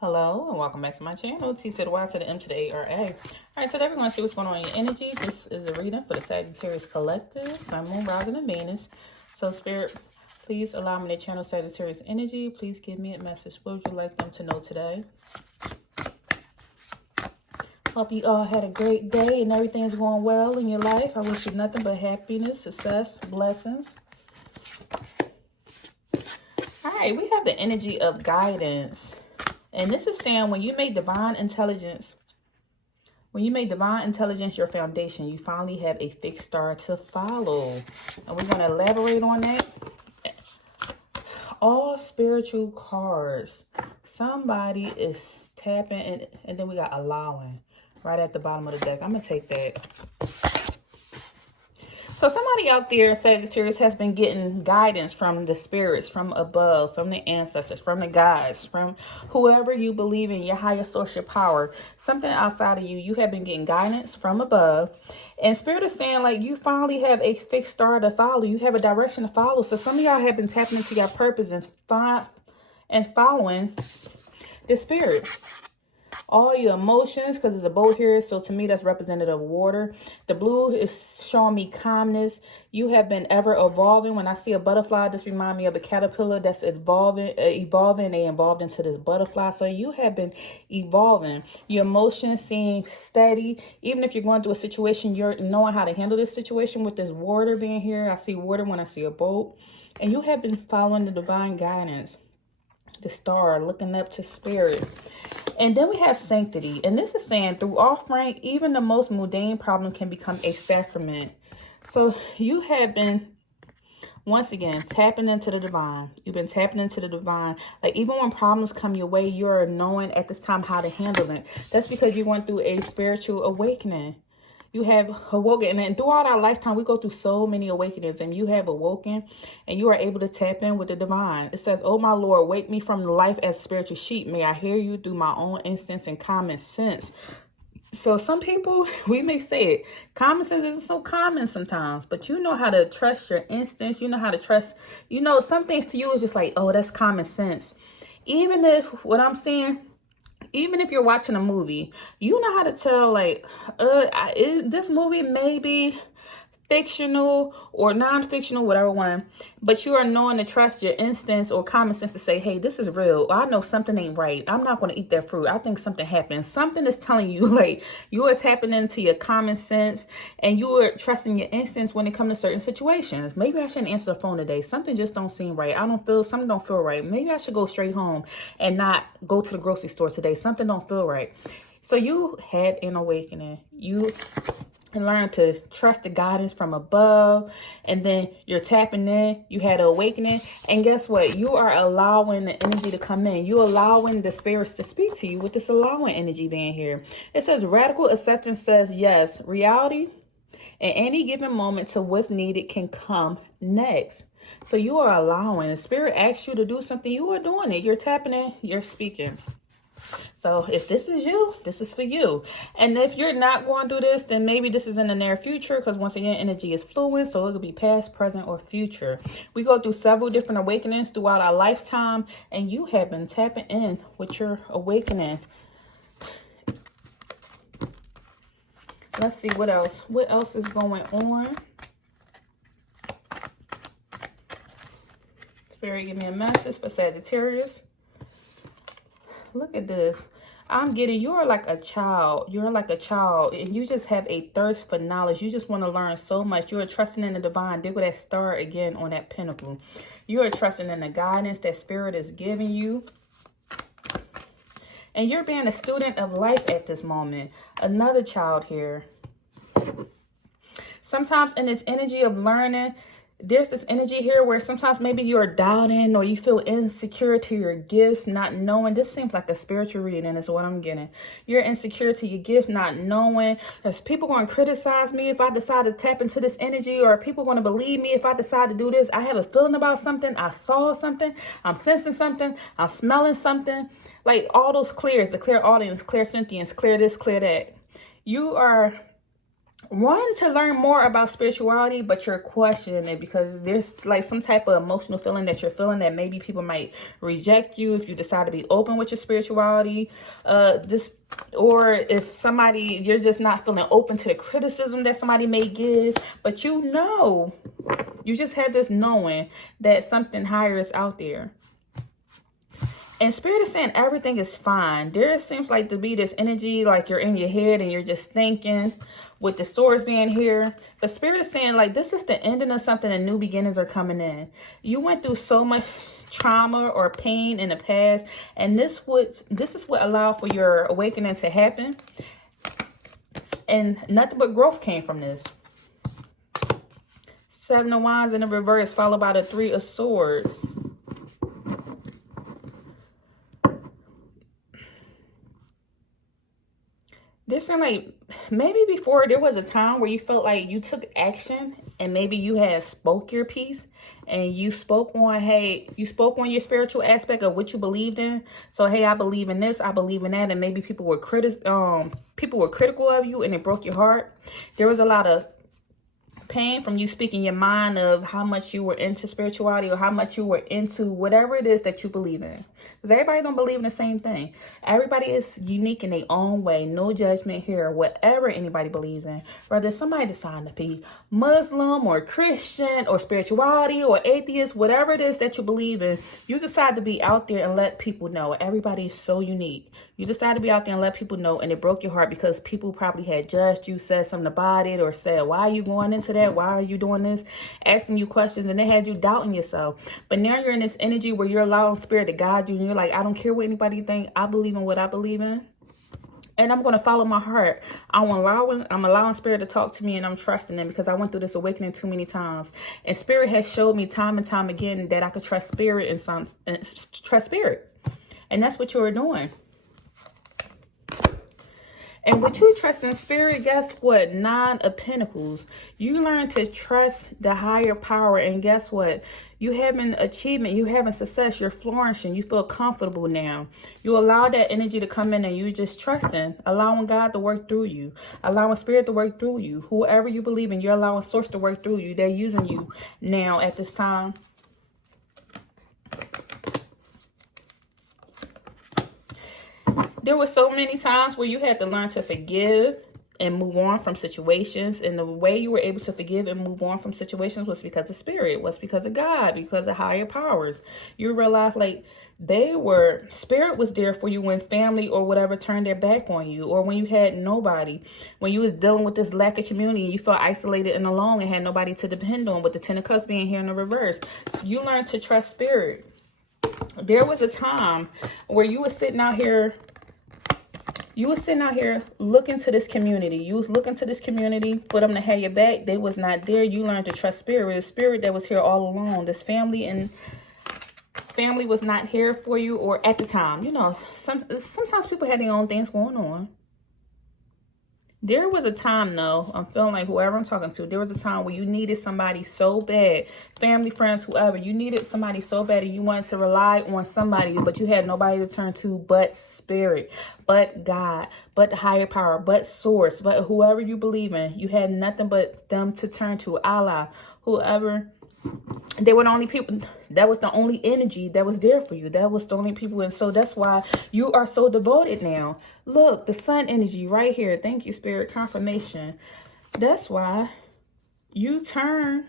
Hello and welcome back to my channel, T to the Y to the M to the A-R-A. All right, today we're going to see what's going on in your energy. This is a reading for the Sagittarius Collective, Sun, Moon, Rising, and Venus. So Spirit, please allow me to channel Sagittarius energy. Please give me a message. What would you like them to know today? Hope you all had a great day and everything's going well in your life. I wish you nothing but happiness, success, blessings. All right, we have the energy of guidance. And this is saying when you make divine intelligence your foundation, you finally have a fixed star to follow. And we're going to elaborate on that. All spiritual cards. Somebody is tapping, and then we got allowing right at the bottom of the deck. I'm going to take that. So somebody out there, Sagittarius, has been getting guidance from the spirits, from above, from the ancestors, from the guides, from whoever you believe in, your higher source, your power, something outside of you. You have been getting guidance from above. And Spirit is saying, like, you finally have a fixed star to follow. You have a direction to follow. So some of y'all have been tapping into your purpose and following the Spirit. All your emotions, because there's a boat here, so to me that's representative of water. The blue is showing me calmness. You have been ever evolving. When I see a butterfly, this reminds me of a caterpillar that's evolving. They evolved into this butterfly. So you have been evolving. Your emotions seem steady. Even if you're going through a situation, you're knowing how to handle this situation. With this water being here, I see water when I see a boat. And you have been following the divine guidance, the star, looking up to Spirit. And then we have sanctity. And this is saying through offering, even the most mundane problem can become a sacrament. So you have been, once again, tapping into the divine. You've been tapping into the divine. Like, even when problems come your way, you're knowing at this time how to handle it. That's because you went through a spiritual awakening. You have awoken, and throughout our lifetime, we go through so many awakenings, and you have awoken, and you are able to tap in with the divine. It says, "Oh, my Lord, wake me from life as spiritual sheep. May I hear you through my own instincts and common sense." So some people, we may say it, common sense isn't so common sometimes, but you know how to trust your instincts. You know how to trust, some things to you is just like, oh, that's common sense. Even if what I'm saying, even if you're watching a movie, you know how to tell, like, this movie may be fictional or non-fictional, whatever one, but you are knowing to trust your instincts or common sense to say, hey, this is real. I know something ain't right. I'm not going to eat that fruit. I think something happened. Something is telling you, like, you are tapping into your common sense and you are trusting your instincts when it comes to certain situations. Maybe I shouldn't answer the phone today. Something just don't seem right. Something don't feel right. Maybe I should go straight home and not go to the grocery store today. Something don't feel right. So you had an awakening. You and learn to trust the guidance from above, and then you're tapping in. You had an awakening, and guess what? You are allowing the energy to come in. You allowing the spirits to speak to you with this allowing energy being here. It says radical acceptance says yes, reality at any given moment to what's needed can come next. So you are allowing. The spirit asks you to do something, you are doing it. You're tapping in, you're speaking. So if this is you, this is for you. And if you're not going through this, then maybe this is in the near future, because once again, energy is fluid, so it could be past, present, or future. We go through several different awakenings throughout our lifetime, and you have been tapping in with your awakening. Let's see what else. What else is going on? Spirit, give me a message for Sagittarius. Look at this. I'm getting, you're like a child. You're like a child, and you just have a thirst for knowledge. You just want to learn so much. You are trusting in the divine. There with that star again on that pinnacle. You are trusting in the guidance that spirit is giving you. And you're being a student of life at this moment. Another child here. Sometimes in this energy of learning, there's this energy here where sometimes maybe you're doubting or you feel insecure to your gifts, not knowing. This seems like a spiritual reading is what I'm getting. You're insecure to your gift, not knowing. Is people going to criticize me if I decide to tap into this energy? Or are people going to believe me if I decide to do this? I have a feeling about something. I saw something. I'm sensing something. I'm smelling something. Like all those clears, the clear audience, clear sentience, clear this, clear that. You are wanting to learn more about spirituality, but you're questioning it because there's like some type of emotional feeling that you're feeling that maybe people might reject you if you decide to be open with your spirituality. This, or if somebody, you're just not feeling open to the criticism that somebody may give, but you just have this knowing that something higher is out there. And Spirit is saying everything is fine. There seems like to be this energy like you're in your head and you're just thinking with the swords being here. But Spirit is saying like this is the ending of something and new beginnings are coming in. You went through so much trauma or pain in the past. And this is what allowed for your awakening to happen. And nothing but growth came from this. 7 of Wands in the reverse followed by the 3 of Swords. This seemed like maybe before there was a time where you felt like you took action and maybe you had spoke your piece and you spoke on, you spoke on your spiritual aspect of what you believed in. So, hey, I believe in this, I believe in that. And maybe people were critical of you and it broke your heart. There was a lot of pain from you speaking your mind of how much you were into spirituality or how much you were into whatever it is that you believe in. Because everybody don't believe in the same thing. Everybody is unique in their own way. No judgment here. Whatever anybody believes in. Whether somebody deciding to be Muslim or Christian or spirituality or atheist, whatever it is that you believe in, you decide to be out there and let people know. Everybody is so unique. You decide to be out there and let people know, and it broke your heart because people probably had judged you, said something about it, or said, why are you going into that? Why are you doing this? Asking you questions, and they had you doubting yourself. But now you're in this energy where you're allowing Spirit to guide you, and you're like, I don't care what anybody think. I believe in what I believe in. And I'm going to follow my heart. I'm allowing Spirit to talk to me, and I'm trusting them because I went through this awakening too many times. And Spirit has showed me time and time again that I could trust Spirit and trust Spirit. And that's what you're doing. And with you trusting Spirit, guess what? 9 of Pentacles. You learn to trust the higher power. And guess what? You having achievement. You having success. You're flourishing. You feel comfortable now. You allow that energy to come in and you just trusting. Allowing God to work through you. Allowing Spirit to work through you. Whoever you believe in, you're allowing Source to work through you. They're using you now at this time. There were so many times where you had to learn to forgive and move on from situations. And the way you were able to forgive and move on from situations was because of Spirit, was because of God, because of higher powers. You realize like Spirit was there for you when family or whatever turned their back on you, or when you had nobody, when you was dealing with this lack of community, you felt isolated and alone and had nobody to depend on, with the 10 of Cups being here in the reverse. So you learned to trust Spirit. There was a time where you were sitting out here looking to this community. You was looking to this community for them to have your back. They was not there. You learned to trust Spirit. The Spirit that was here all along. This family was not here for you, or at the time. You know, sometimes people had their own things going on. There was a time, though, I'm feeling like whoever I'm talking to, there was a time where you needed somebody so bad, family, friends, whoever, you needed somebody so bad and you wanted to rely on somebody, but you had nobody to turn to but Spirit, but God, but the higher power, but Source, but whoever you believe in. You had nothing but them to turn to, Allah, whoever. They were the only people. That was the only energy that was there for you. That was the only people. And so that's why you are so devoted now. Look, the sun energy right here. Thank you, Spirit. Confirmation. That's why you turn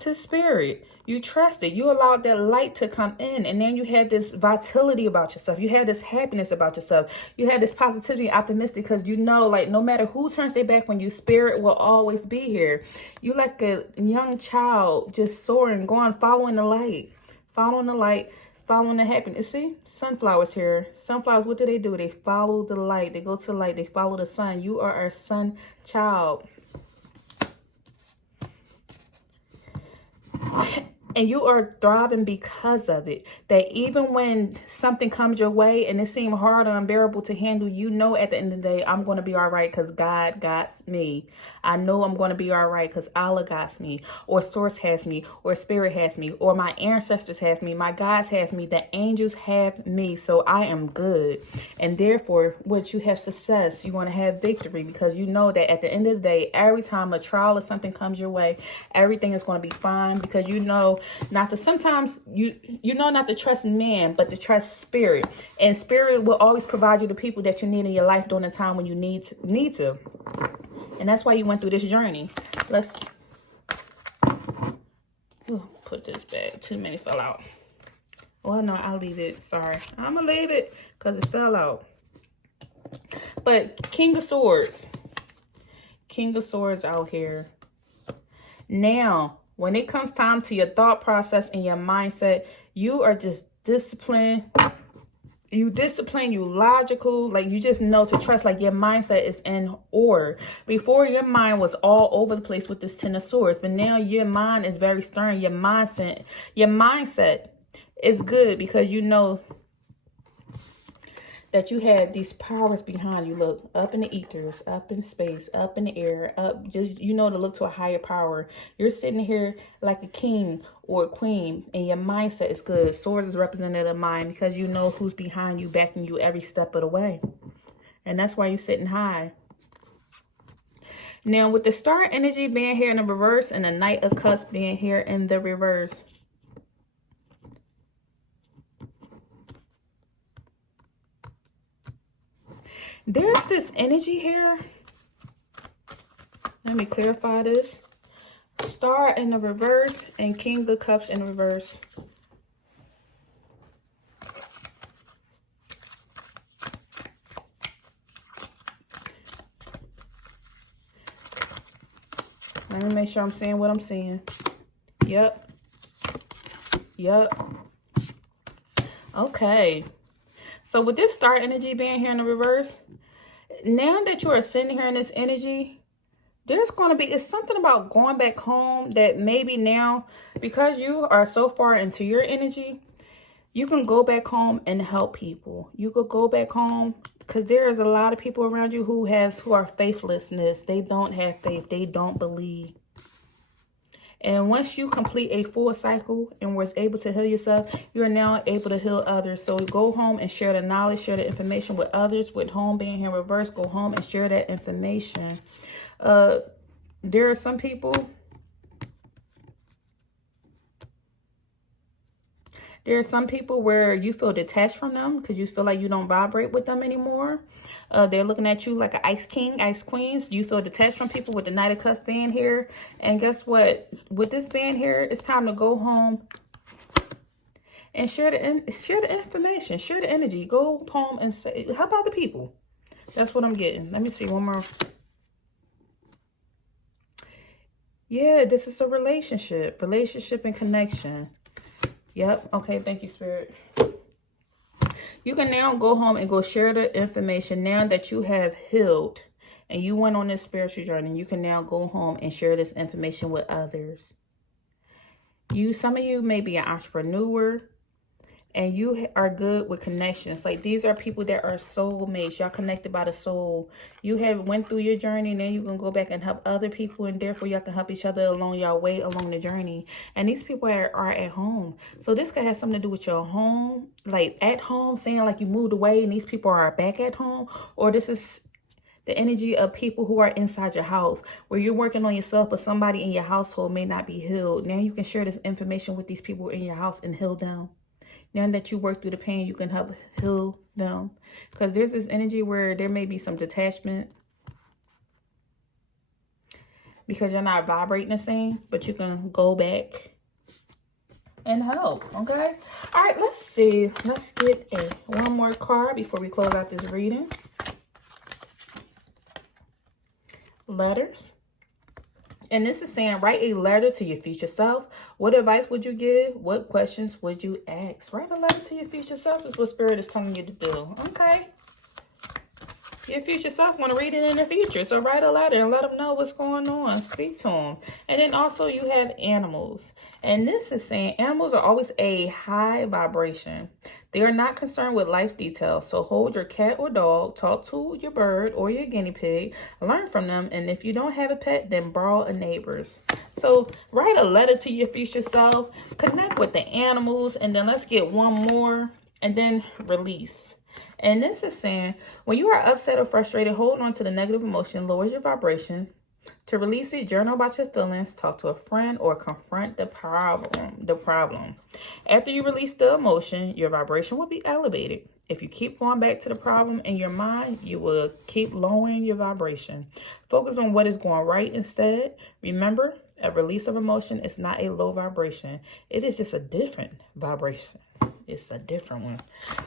to Spirit. You trust it. You allowed that light to come in, and then you had this vitality about yourself. You had this happiness about yourself. You had this positivity, optimistic, because you know, like, no matter who turns their back on you, Spirit will always be here. You like a young child just soaring, going, following the light, following the happiness. See, sunflowers here. Sunflowers, what do? They follow the light. They go to the light. They follow the sun. You are a sun child. And you are thriving because of it. That even when something comes your way and it seems hard or unbearable to handle, you know at the end of the day, I'm going to be all right because God got me. I know I'm going to be all right because Allah got me, or Source has me, or Spirit has me, or my ancestors has me, my guides have me, the angels have me. So I am good. And therefore, what you have success, you want to have victory, because you know that at the end of the day, every time a trial or something comes your way, everything is going to be fine, because you know not to, sometimes you know not to trust man, but to trust spirit. And spirit will always provide you the people that you need in your life during the time when you need to. And that's why you went through this journey. Let's put this back. Too many fell out. Well, no, I'll leave it. Sorry. I'm going to leave it because it fell out. But King of Swords. King of Swords out here. Now, when it comes time to your thought process and your mindset, you are just disciplined. You discipline, you logical, like you just know to trust, like your mindset is in order. Before, your mind was all over the place with this Ten of Swords, but now your mind is very stern. Your mindset is good, because you know that you have these powers behind you. Look, up in the ethers, up in space, up in the air, up, just, you know, to look to a higher power. You're sitting here like a king or a queen, and your mindset is good. Swords is represented of mind, because you know who's behind you, backing you every step of the way. And that's why you're sitting high. Now, with the Star energy being here in the reverse and the Knight of Cups being here in the reverse, there's this energy here. Let me clarify this. Star in the reverse and King of Cups in reverse. Let me make sure I'm saying what I'm saying. Yep. Okay. So with this Star energy being here in the reverse, now that you are sitting here in this energy, there's going to be, it's something about going back home that maybe now, because you are so far into your energy, you can go back home and help people. You could go back home, because there is a lot of people around you who are faithlessness. They don't have faith. They don't believe. And once you complete a full cycle and was able to heal yourself, you are now able to heal others. So go home and share the knowledge, share the information with others. With home being here in reverse, go home and share that information. There are some people. There are some people where you feel detached from them because you feel like you don't vibrate with them anymore. They're looking at you like an ice king, ice queens. You feel detached from people with the Knight of Cups band here. And guess what? With this band here, it's time to go home and share the information, share the energy. Go home and say, how about the people? That's what I'm getting. Let me see one more. Yeah, this is a relationship and connection. Yep. Okay. Thank you, Spirit. You can now go home and go share the information now that you have healed and you went on this spiritual journey. You can now go home and share this information with others. Some of you may be an entrepreneur and you are good with connections. Like, these are people that are soulmates. Y'all connected by the soul. You have went through your journey, and then you can go back and help other people, and therefore y'all can help each other along your way along the journey. And these people are at home. So this could have something to do with your home, like at home, saying like you moved away and these people are back at home. Or this is the energy of people who are inside your house, where you're working on yourself, but somebody in your household may not be healed. Now you can share this information with these people in your house and heal them. Now that you work through the pain, you can help heal them. Because there's this energy where there may be some detachment, because you're not vibrating the same, but you can go back and help. Okay. All right. Let's see. Let's get one more card before we close out this reading. Letters. And this is saying, write a letter to your future self. What advice would you give? What questions would you ask? Write a letter to your future self is what Spirit is telling you to do. Okay. Your future self want to read it in the future. So write a letter and let them know what's going on. Speak to them. And then also you have animals. And this is saying animals are always a high vibration. They are not concerned with life's details. So hold your cat or dog, talk to your bird or your guinea pig, learn from them. And if you don't have a pet, then borrow a neighbor's. So write a letter to your future self, connect with the animals, and then let's get one more, and then release. And this is saying, when you are upset or frustrated, hold on to the negative emotion, lowers your vibration. To release it, journal about your feelings, talk to a friend, or confront the problem. After you release the emotion, your vibration will be elevated. If you keep going back to the problem in your mind, you will keep lowering your vibration. Focus on what is going right instead. Remember, a release of emotion is not a low vibration. It is just a different vibration. It's a different one.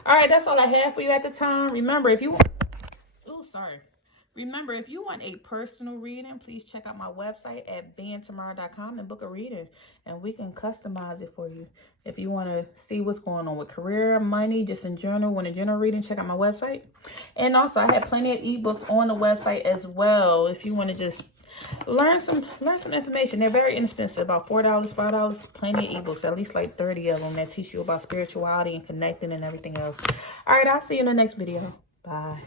All right, that's all I have for you at the time. Remember, if you want a personal reading, please check out my website at beintomorrow.com and book a reading, and we can customize it for you. If you want to see what's going on with career, money, just in general, want a general reading, check out my website. And also, I have plenty of ebooks on the website as well. If you want to just learn some information, they're very inexpensive, about $4, $5. Plenty of ebooks, at least like 30 of them that teach you about spirituality and connecting and everything else. All right, I'll see you in the next video. Bye.